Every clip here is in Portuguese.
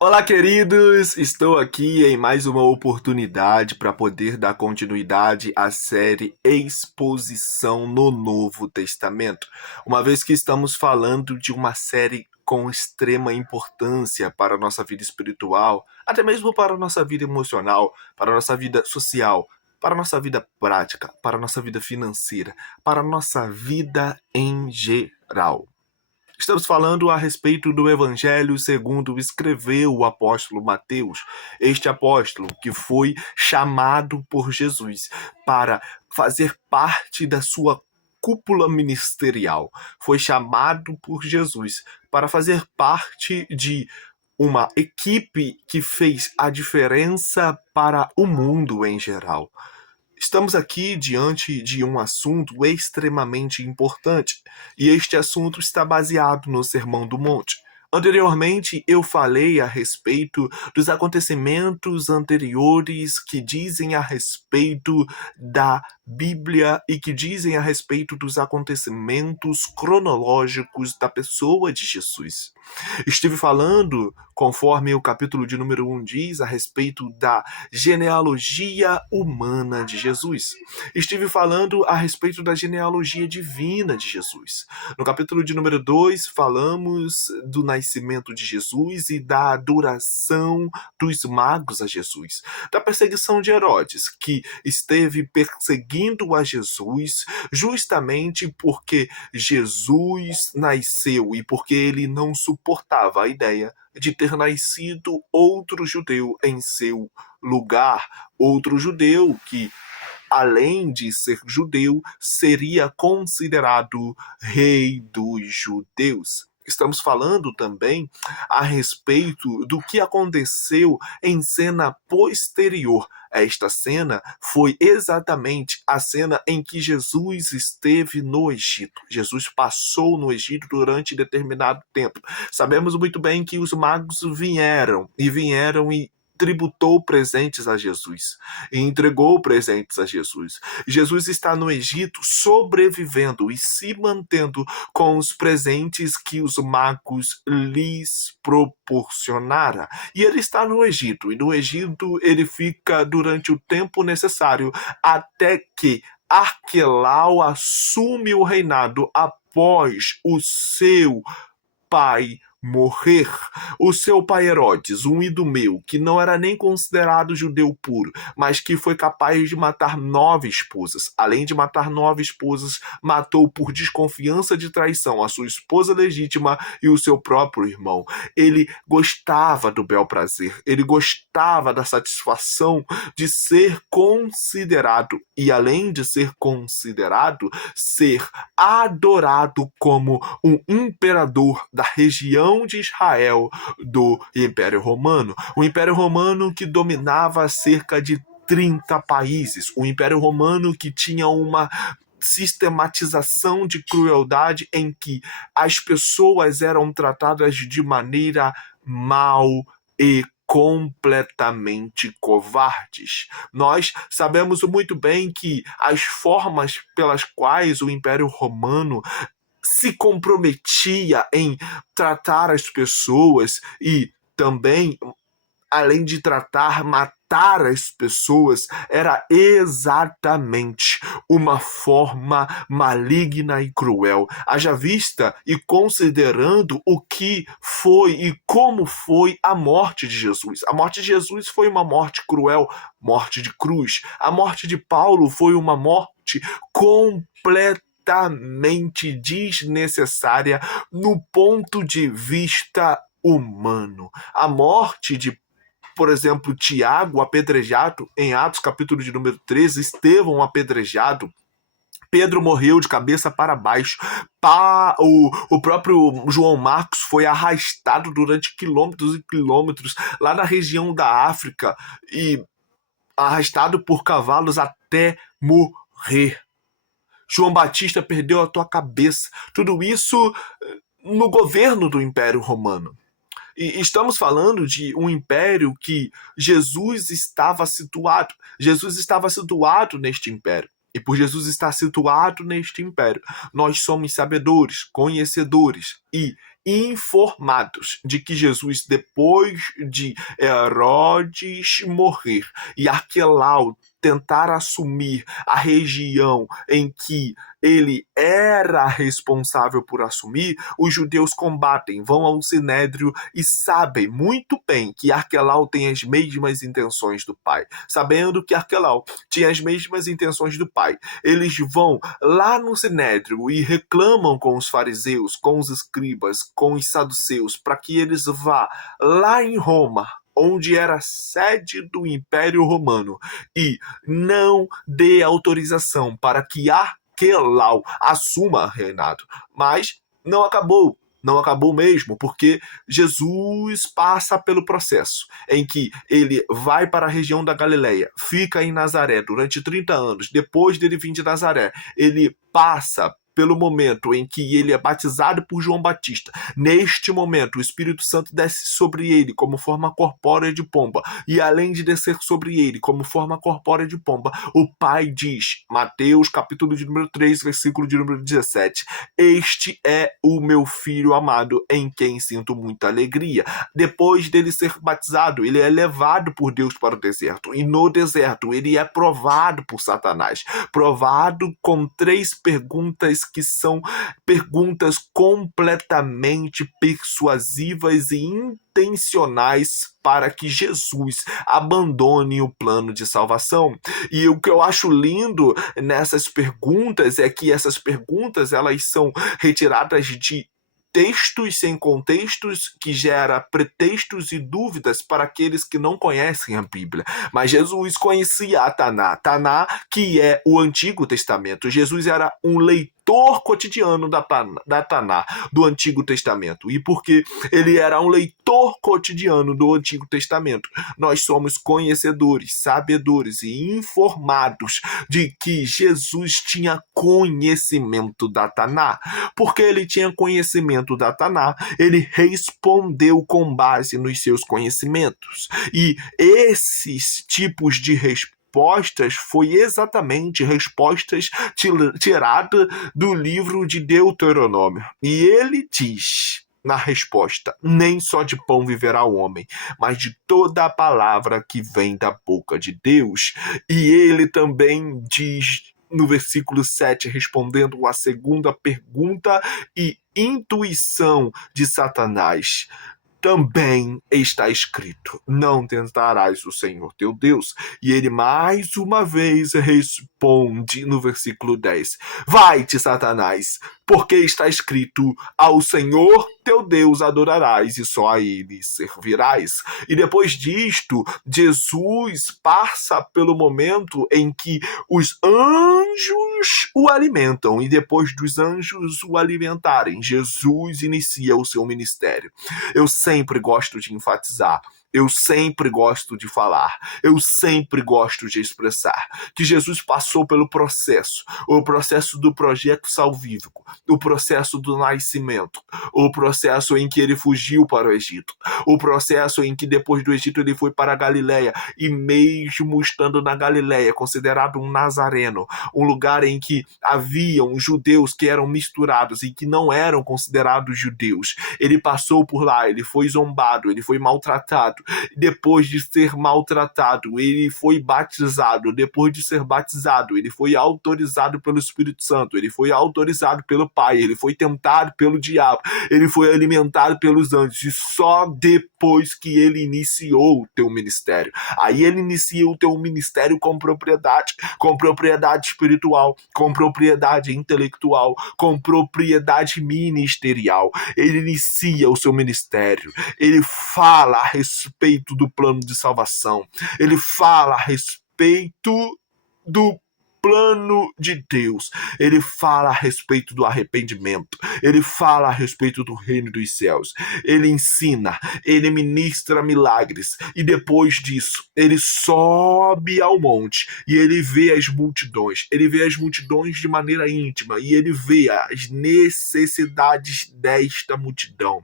Olá, queridos! Estou aqui em mais uma oportunidade para poder dar continuidade à série Exposição no Novo Testamento, uma vez que estamos falando de uma série com extrema importância para a nossa vida espiritual, até mesmo para a nossa vida emocional, para a nossa vida social, para a nossa vida prática, para a nossa vida financeira, para a nossa vida em geral. Estamos falando a respeito do Evangelho segundo escreveu o apóstolo Mateus, este apóstolo que foi chamado por Jesus para fazer parte da sua cúpula ministerial. Foi chamado por Jesus para fazer parte de uma equipe que fez a diferença para o mundo em geral. Estamos aqui diante de um assunto extremamente importante, e este assunto está baseado no Sermão do Monte. Anteriormente, eu falei a respeito dos acontecimentos anteriores que dizem a respeito da Bíblia e que dizem a respeito dos acontecimentos cronológicos da pessoa de Jesus. Estive falando, conforme o capítulo de número 1 diz, a respeito da genealogia humana de Jesus. Estive falando a respeito da genealogia divina de Jesus. No capítulo de número 2, falamos do nascimento de Jesus e da adoração dos magos a Jesus. Da perseguição de Herodes, que esteve perseguindo a Jesus justamente porque Jesus nasceu e porque ele não suportava a ideia de ter nascido outro judeu em seu lugar, outro judeu que, além de ser judeu, seria considerado rei dos judeus. Estamos falando também a respeito do que aconteceu em cena posterior. Esta cena foi exatamente a cena em que Jesus esteve no Egito. Jesus passou no Egito durante determinado tempo. Sabemos muito bem que os magos vieram e tributou presentes a Jesus e entregou presentes a Jesus. Jesus está no Egito sobrevivendo e se mantendo com os presentes que os magos lhes proporcionaram. E ele está no Egito, e no Egito ele fica durante o tempo necessário até que Arquelau assume o reinado após o seu pai morrer. O seu pai Herodes, um idumeu, que não era nem considerado judeu puro, mas que foi capaz de matar 9 esposas. Além de matar 9 esposas, matou por desconfiança de traição a sua esposa legítima e o seu próprio irmão. Ele gostava do bel prazer, ele gostava da satisfação de ser considerado, e além de ser considerado, ser adorado como um imperador da região de Israel do Império Romano. O Império Romano que dominava cerca de 30 países. O Império Romano que tinha uma sistematização de crueldade em que as pessoas eram tratadas de maneira mal e completamente covardes. Nós sabemos muito bem que as formas pelas quais o Império Romano se comprometia em tratar as pessoas e também, além de matar as pessoas, era exatamente uma forma maligna e cruel. Haja vista e considerando o que foi e como foi a morte de Jesus. A morte de Jesus foi uma morte cruel, morte de cruz. A morte de Paulo foi uma morte completamente desnecessária no ponto de vista humano. A morte de, por exemplo, Tiago apedrejado, em Atos capítulo de número 13, Estevão apedrejado, Pedro morreu de cabeça para baixo. O próprio João Marcos foi arrastado durante quilômetros e quilômetros lá na região da África e arrastado por cavalos até morrer. João Batista perdeu a tua cabeça. Tudo isso no governo do Império Romano. E estamos falando de um império que Jesus estava situado. Jesus estava situado neste império. E por Jesus estar situado neste império, nós somos sabedores, conhecedores e informados de que Jesus, depois de Herodes morrer e Arquelau tentar assumir a região em que ele era responsável por assumir, os judeus combatem, vão ao Sinédrio e sabem muito bem que Arquelau tem as mesmas intenções do pai. Sabendo que Arquelau tinha as mesmas intenções do pai, eles vão lá no Sinédrio e reclamam com os fariseus, com os escribas, com os saduceus, para que eles vá lá em Roma, onde era sede do Império Romano, e não dê autorização para que Arquelau assuma reinado. Mas não acabou. Não acabou mesmo, porque Jesus passa pelo processo em que ele vai para a região da Galileia, fica em Nazaré durante 30 anos. Depois dele vir de Nazaré, ele passa pelo momento em que ele é batizado por João Batista. Neste momento, o Espírito Santo desce sobre ele como forma corpórea de pomba. E além de descer sobre ele como forma corpórea de pomba, o Pai diz, Mateus capítulo de número 3, versículo de número 17, este é o meu filho amado, em quem sinto muita alegria. Depois dele ser batizado, ele é levado por Deus para o deserto. E no deserto, ele é provado por Satanás. Provado com 3 perguntas que são perguntas completamente persuasivas e intencionais para que Jesus abandone o plano de salvação. E o que eu acho lindo nessas perguntas é que essas perguntas elas são retiradas de textos sem contextos que gera pretextos e dúvidas para aqueles que não conhecem a Bíblia. Mas Jesus conhecia a Taná, que é o Antigo Testamento. Jesus era um leitor cotidiano da Taná, do Antigo Testamento. E porque ele era um leitor cotidiano do Antigo Testamento, nós somos conhecedores, sabedores e informados de que Jesus tinha conhecimento da Taná. Porque ele tinha conhecimento da Taná, ele respondeu com base nos seus conhecimentos. E esses tipos de respostas foi exatamente respostas tiradas do livro de Deuteronômio. E ele diz na resposta, nem só de pão viverá o homem, mas de toda a palavra que vem da boca de Deus. E ele também diz no versículo 7, respondendo a segunda pergunta e intuição de Satanás, também está escrito, não tentarás o Senhor teu Deus. E ele mais uma vez responde no versículo 10, vai-te, Satanás, porque está escrito, ao Senhor teu Deus adorarás e só a ele servirás. E depois disto, Jesus passa pelo momento em que os anjos o alimentam, e depois dos anjos o alimentarem, Jesus inicia o seu ministério. Eu sempre gosto de enfatizar, eu sempre gosto de falar, eu sempre gosto de expressar que Jesus passou pelo processo, o processo do projeto salvífico, o processo do nascimento, o processo em que ele fugiu para o Egito, o processo em que depois do Egito ele foi para a Galileia, e mesmo estando na Galileia, considerado um nazareno, um lugar em que haviam judeus que eram misturados e que não eram considerados judeus, ele passou por lá, ele foi zombado, ele foi maltratado. Depois de ser maltratado, ele foi batizado. Depois de ser batizado, ele foi autorizado pelo Espírito Santo, ele foi autorizado pelo Pai, ele foi tentado pelo diabo, ele foi alimentado pelos anjos, e só depois que ele iniciou o teu ministério. Aí ele inicia o teu ministério com propriedade espiritual, com propriedade intelectual, com propriedade ministerial. Ele inicia o seu ministério, ele fala a respeito do plano de salvação, ele fala a respeito do plano de Deus, ele fala a respeito do arrependimento, ele fala a respeito do reino dos céus, ele ensina, ele ministra milagres, e depois disso, ele sobe ao monte, e ele vê as multidões de maneira íntima, e ele vê as necessidades desta multidão.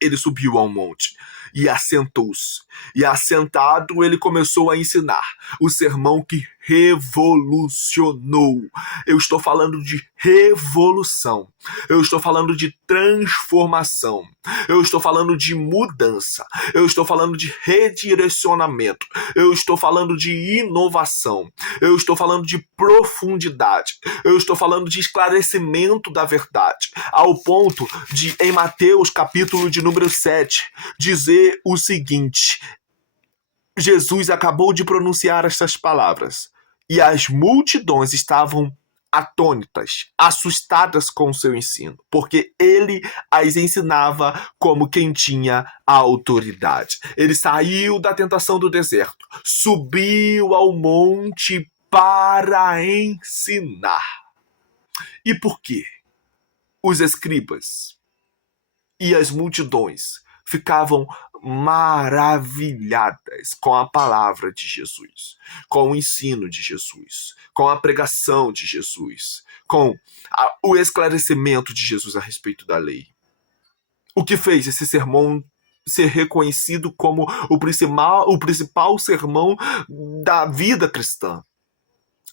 Ele subiu ao monte, e assentou-se. E assentado, ele começou a ensinar o sermão que revolucionou. Eu estou falando de revolução. Eu estou falando de transformação. Eu estou falando de mudança. Eu estou falando de redirecionamento. Eu estou falando de inovação. Eu estou falando de profundidade. Eu estou falando de esclarecimento da verdade. Ao ponto de, em Mateus, capítulo de número 7, dizer o seguinte: Jesus acabou de pronunciar estas palavras e as multidões estavam atônitas, assustadas com o seu ensino, porque ele as ensinava como quem tinha a autoridade. Ele saiu da tentação do deserto, subiu ao monte para ensinar. E por quê? Os escribas e as multidões ficavam maravilhadas com a palavra de Jesus, com o ensino de Jesus, com a pregação de Jesus, com o esclarecimento de Jesus a respeito da lei. O que fez esse sermão ser reconhecido como o principal sermão da vida cristã.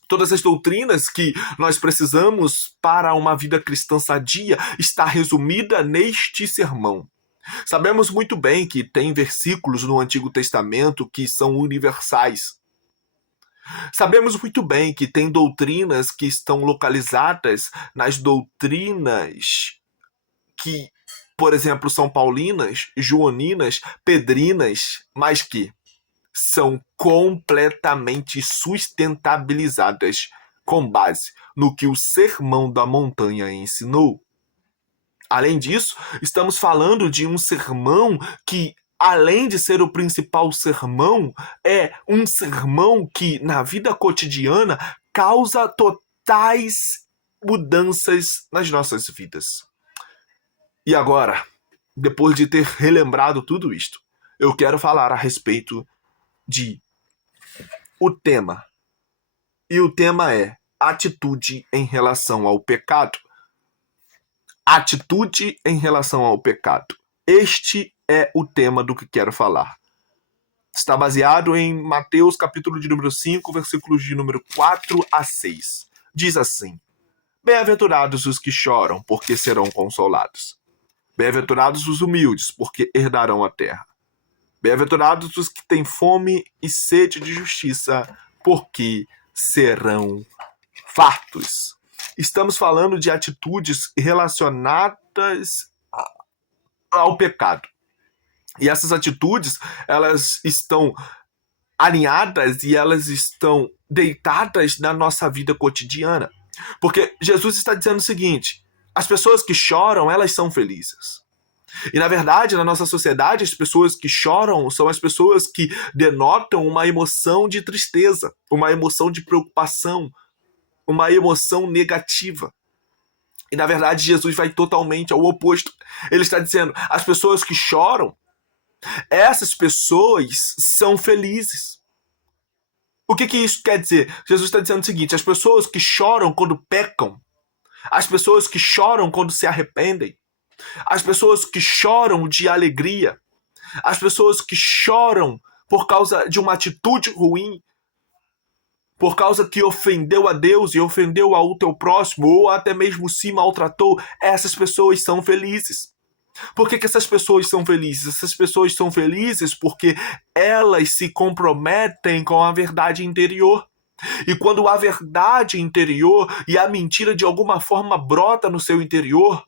Todas as doutrinas que nós precisamos para uma vida cristã sadia está resumida neste sermão. Sabemos muito bem que tem versículos no Antigo Testamento que são universais. Sabemos muito bem que tem doutrinas que estão localizadas nas doutrinas que, por exemplo, são paulinas, joaninas, pedrinas, mas que são completamente sustentabilizadas com base no que o Sermão da Montanha ensinou. Além disso, estamos falando de um sermão que, além de ser o principal sermão, é um sermão que, na vida cotidiana, causa totais mudanças nas nossas vidas. E agora, depois de ter relembrado tudo isto, eu quero falar a respeito de o tema. E o tema é atitude em relação ao pecado. Atitude em relação ao pecado. Este é o tema do que quero falar. Está baseado em Mateus, capítulo de número 5, versículos de número 4 a 6. Diz assim: Bem-aventurados os que choram, porque serão consolados. Bem-aventurados os humildes, porque herdarão a terra. Bem-aventurados os que têm fome e sede de justiça, porque serão fartos. Estamos falando de atitudes relacionadas ao pecado. E essas atitudes, elas estão alinhadas e elas estão deitadas na nossa vida cotidiana. Porque Jesus está dizendo o seguinte: as pessoas que choram, elas são felizes. E, na verdade, na nossa sociedade, as pessoas que choram são as pessoas que denotam uma emoção de tristeza, uma emoção de preocupação, uma emoção negativa. E, na verdade, Jesus vai totalmente ao oposto. Ele está dizendo, as pessoas que choram, essas pessoas são felizes. O que isso quer dizer? Jesus está dizendo o seguinte: as pessoas que choram quando pecam, as pessoas que choram quando se arrependem, as pessoas que choram de alegria, as pessoas que choram por causa de uma atitude ruim, por causa que ofendeu a Deus e ofendeu ao teu próximo, ou até mesmo se maltratou, essas pessoas são felizes. Por que essas pessoas são felizes? Essas pessoas são felizes porque elas se comprometem com a verdade interior. E quando a verdade interior e a mentira de alguma forma brota no seu interior,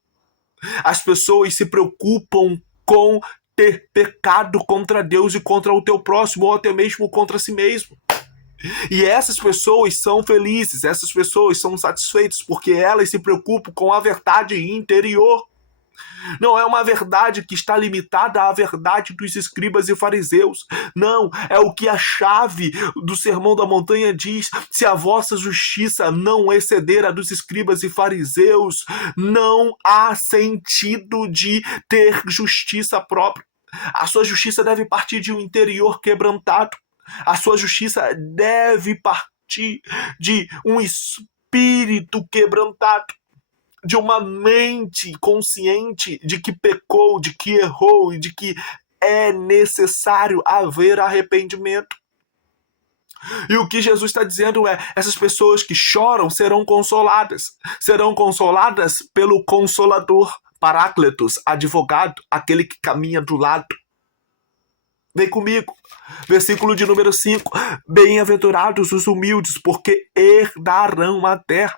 as pessoas se preocupam com ter pecado contra Deus e contra o teu próximo, ou até mesmo contra si mesmo. E essas pessoas são felizes, essas pessoas são satisfeitas, porque elas se preocupam com a verdade interior. Não é uma verdade que está limitada à verdade dos escribas e fariseus. Não, é o que a chave do Sermão da Montanha diz: se a vossa justiça não exceder a dos escribas e fariseus, não há sentido de ter justiça própria. A sua justiça deve partir de um interior quebrantado. A sua justiça deve partir de um espírito quebrantado, de uma mente consciente de que pecou, de que errou e de que é necessário haver arrependimento. E o que Jesus está dizendo é: essas pessoas que choram serão consoladas pelo Consolador, Paráclitos, advogado, aquele que caminha do lado. Vem comigo. Versículo de número 5. Bem-aventurados os humildes, porque herdarão a terra.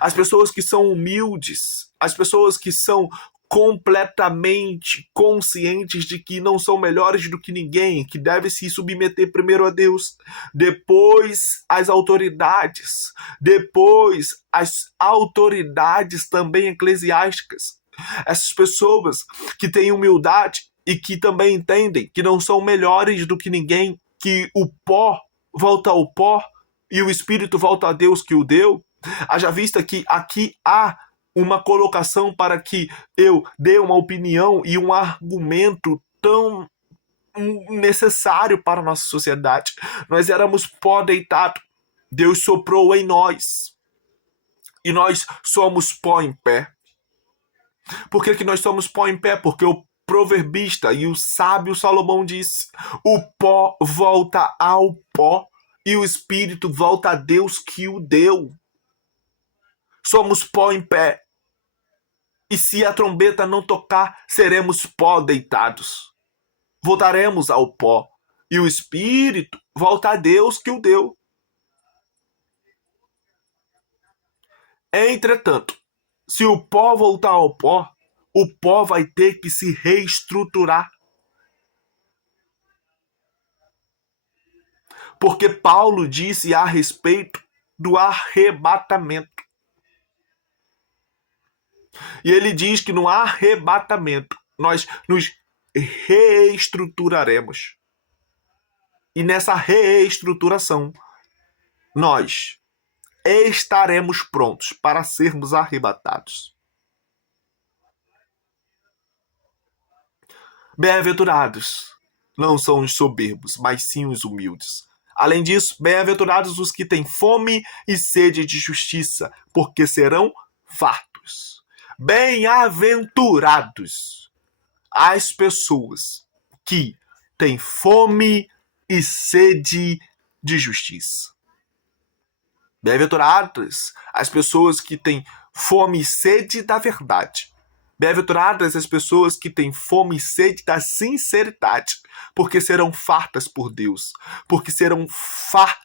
As pessoas que são humildes, as pessoas que são completamente conscientes de que não são melhores do que ninguém, que devem se submeter primeiro a Deus, depois às autoridades, depois às autoridades também eclesiásticas. Essas pessoas que têm humildade e que também entendem que não são melhores do que ninguém, que o pó volta ao pó e o espírito volta a Deus que o deu. Haja vista que aqui há uma colocação para que eu dê uma opinião e um argumento tão necessário para a nossa sociedade. Nós éramos pó deitado. Deus soprou em nós. E nós somos pó em pé. Por que nós somos pó em pé? Porque o proverbista e o sábio Salomão disse: o pó volta ao pó e o espírito volta a Deus que o deu. Somos pó em pé. E se a trombeta não tocar, seremos pó deitados. Voltaremos ao pó. E o espírito volta a Deus que o deu. Entretanto, se o pó voltar ao pó, o pó vai ter que se reestruturar. Porque Paulo disse a respeito do arrebatamento. E ele diz que no arrebatamento nós nos reestruturaremos. E nessa reestruturação nós estaremos prontos para sermos arrebatados. Bem-aventurados não são os soberbos, mas sim os humildes. Além disso, bem-aventurados os que têm fome e sede de justiça, porque serão fartos. Bem-aventurados as pessoas que têm fome e sede de justiça. Bem-aventuradas as pessoas que têm fome e sede da verdade. Bem-aventuradas as pessoas que têm fome e sede da sinceridade, porque serão fartas por Deus, porque serão fartas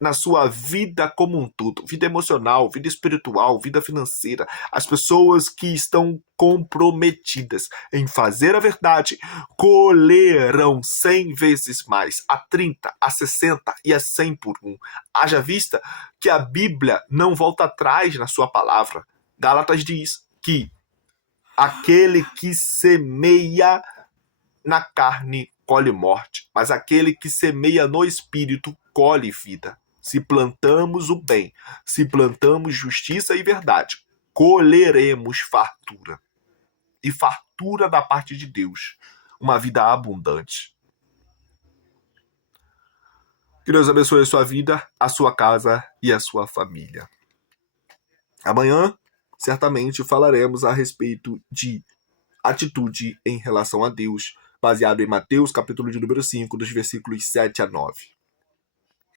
na sua vida como um todo, vida emocional, vida espiritual, vida financeira. As pessoas que estão comprometidas em fazer a verdade colherão 100 vezes mais, a 30, a 60 e a 100 por um. Haja vista que a Bíblia não volta atrás na sua palavra. Gálatas diz que aquele que semeia na carne colhe morte, mas aquele que semeia no espírito colhe vida. Se plantamos o bem, se plantamos justiça e verdade, colheremos fartura. E fartura da parte de Deus, uma vida abundante. Que Deus abençoe a sua vida, a sua casa e a sua família. Amanhã, certamente, falaremos a respeito de atitude em relação a Deus, baseado em Mateus, capítulo de número 5, dos versículos 7 a 9.